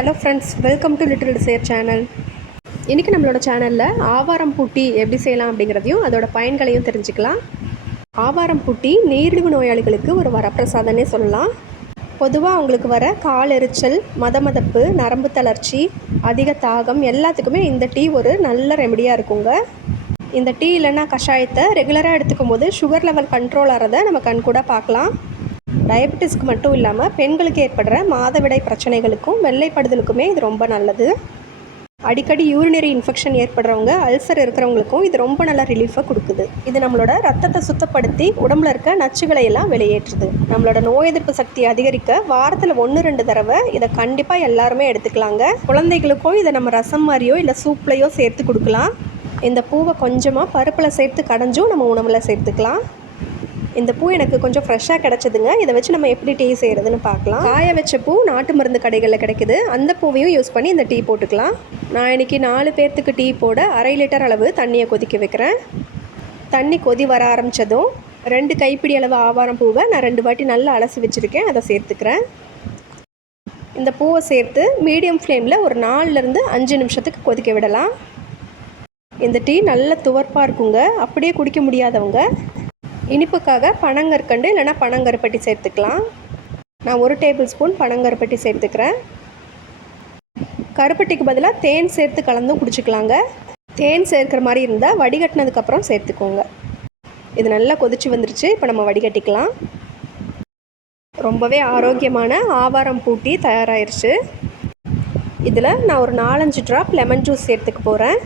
Hello friends, welcome to Little Desire channel. இன்றைக்கி நம்மளோட சேனலில் ஆவாரம் பூ டீ எப்படி செய்யலாம் அப்படிங்கிறதையும் அதோட பயன்களையும் தெரிஞ்சுக்கலாம். ஆவாரம் பூ டீ நீரிழிவு நோயாளிகளுக்கு ஒரு வரப்பிரசாதனே சொல்லலாம். பொதுவாக அவங்களுக்கு வர கால் எரிச்சல், மதமதப்பு, நரம்பு தளர்ச்சி, அதிக தாகம் எல்லாத்துக்குமே இந்த டீ ஒரு நல்ல ரெமடியாக இருக்குங்க. இந்த டீ இல்லைன்னா கஷாயத்தை ரெகுலராக எடுத்துக்கும் போது சுகர் லெவல் கண்ட்ரோல் ஆகிறத நம்ம கண்கூட பார்க்கலாம். டயபெட்டிஸ்க்கு மட்டும் இல்லாமல் பெண்களுக்கு ஏற்படுற மாதவிடாய் பிரச்சனைகளுக்கும் வெள்ளைப்படுதலுக்குமே இது ரொம்ப நல்லது. அடிக்கடி யூரினரி இன்ஃபெக்ஷன் ஏற்படுறவங்க, அல்சர் இருக்கிறவங்களுக்கும் இது ரொம்ப நல்ல ரிலீஃபை கொடுக்குது. இது நம்மளோட ரத்தத்தை சுத்தப்படுத்தி உடம்புல இருக்க நச்சுகளை எல்லாம் வெளியேற்றுது. நம்மளோட நோய் எதிர்ப்பு சக்தி அதிகரிக்க வாரத்தில் 1-2 தடவை இதை கண்டிப்பாக எல்லாருமே எடுத்துக்கலாங்க. குழந்தைகளுக்கும் இதை நம்ம ரசம் மாதிரியோ இல்லை சூப்லையோ சேர்த்து கொடுக்கலாம். இந்த பூவை கொஞ்சமாக பருப்பில் சேர்த்து கடைஞ்சும் நம்ம உணவில் சேர்த்துக்கலாம். இந்த பூ எனக்கு கொஞ்சம் ஃப்ரெஷ்ஷாக கிடச்சிதுங்க. இதை வச்சு நம்ம எப்படி டீ செய்கிறதுன்னு பார்க்கலாம். காய வச்ச பூ நாட்டு மருந்து கடைகளில் கிடைக்குது. அந்த பூவையும் யூஸ் பண்ணி இந்த டீ போட்டுக்கலாம். நான் இன்றைக்கி 4 பேர்த்துக்கு டீ போட 1/2 லிட்டர் அளவு தண்ணியை கொதிக்க வைக்கிறேன். தண்ணி கொதி வர ஆரம்பித்ததும் 2 கைப்பிடி அளவு ஆவாரம் பூவை நான் 2 வாட்டி நல்லா அலசி வச்சுருக்கேன், அதை சேர்த்துக்கிறேன். இந்த பூவை சேர்த்து மீடியம் ஃப்ளேமில் ஒரு 4-5 நிமிஷத்துக்கு கொதிக்க விடலாம். இந்த டீ நல்ல துவர்ப்பாக இருக்குங்க. அப்படியே குடிக்க முடியாதவங்க இனிப்புக்காக பனங்கற்கண்டு இல்லைனா பனங்கருப்பட்டி சேர்த்துக்கலாம். நான் 1 டேபிள் ஸ்பூன் பனங்கருப்பட்டி சேர்த்துக்கிறேன். கருப்பட்டிக்கு பதிலாக தேன் சேர்த்து கலந்தும் குடிச்சிக்கலாங்க. தேன் சேர்க்குற மாதிரி இருந்தால் வடிகட்டினதுக்கப்புறம் சேர்த்துக்கோங்க. இது நல்லா கொதிச்சு வந்துருச்சு. இப்போ நம்ம வடிகட்டிக்கலாம். ரொம்பவே ஆரோக்கியமான ஆவாரம் பூ டீ தயாராகிருச்சு. இதில் நான் ஒரு 4-5 ட்ராப் லெமன் ஜூஸ் சேர்த்துக்க போகிறேன்.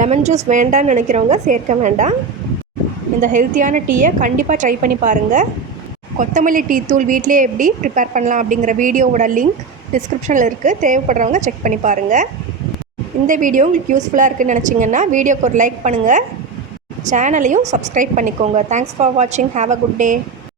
லெமன் ஜூஸ் வேண்டான்னு நினைக்கிறவங்க சேர்க்க வேண்டாம். இந்த ஹெல்த்தியான டீயை கண்டிப்பாக ட்ரை பண்ணி பாருங்கள். கொத்தமல்லி டீ தூள் வீட்டிலே எப்படி ப்ரிப்பேர் பண்ணலாம் அப்படிங்கிற வீடியோவோட லிங்க் டிஸ்கிரிப்ஷனில் இருக்குது. தேவைப்படுறவங்க செக் பண்ணி பாருங்கள். இந்த வீடியோ உங்களுக்கு யூஸ்ஃபுல்லாக இருக்குதுன்னு நினச்சிங்கன்னா வீடியோக்கு ஒரு லைக் பண்ணுங்கள். சேனலையும் சப்ஸ்கிரைப் பண்ணிக்கோங்க. தேங்க்ஸ் ஃபார் வாட்சிங். Have a good day.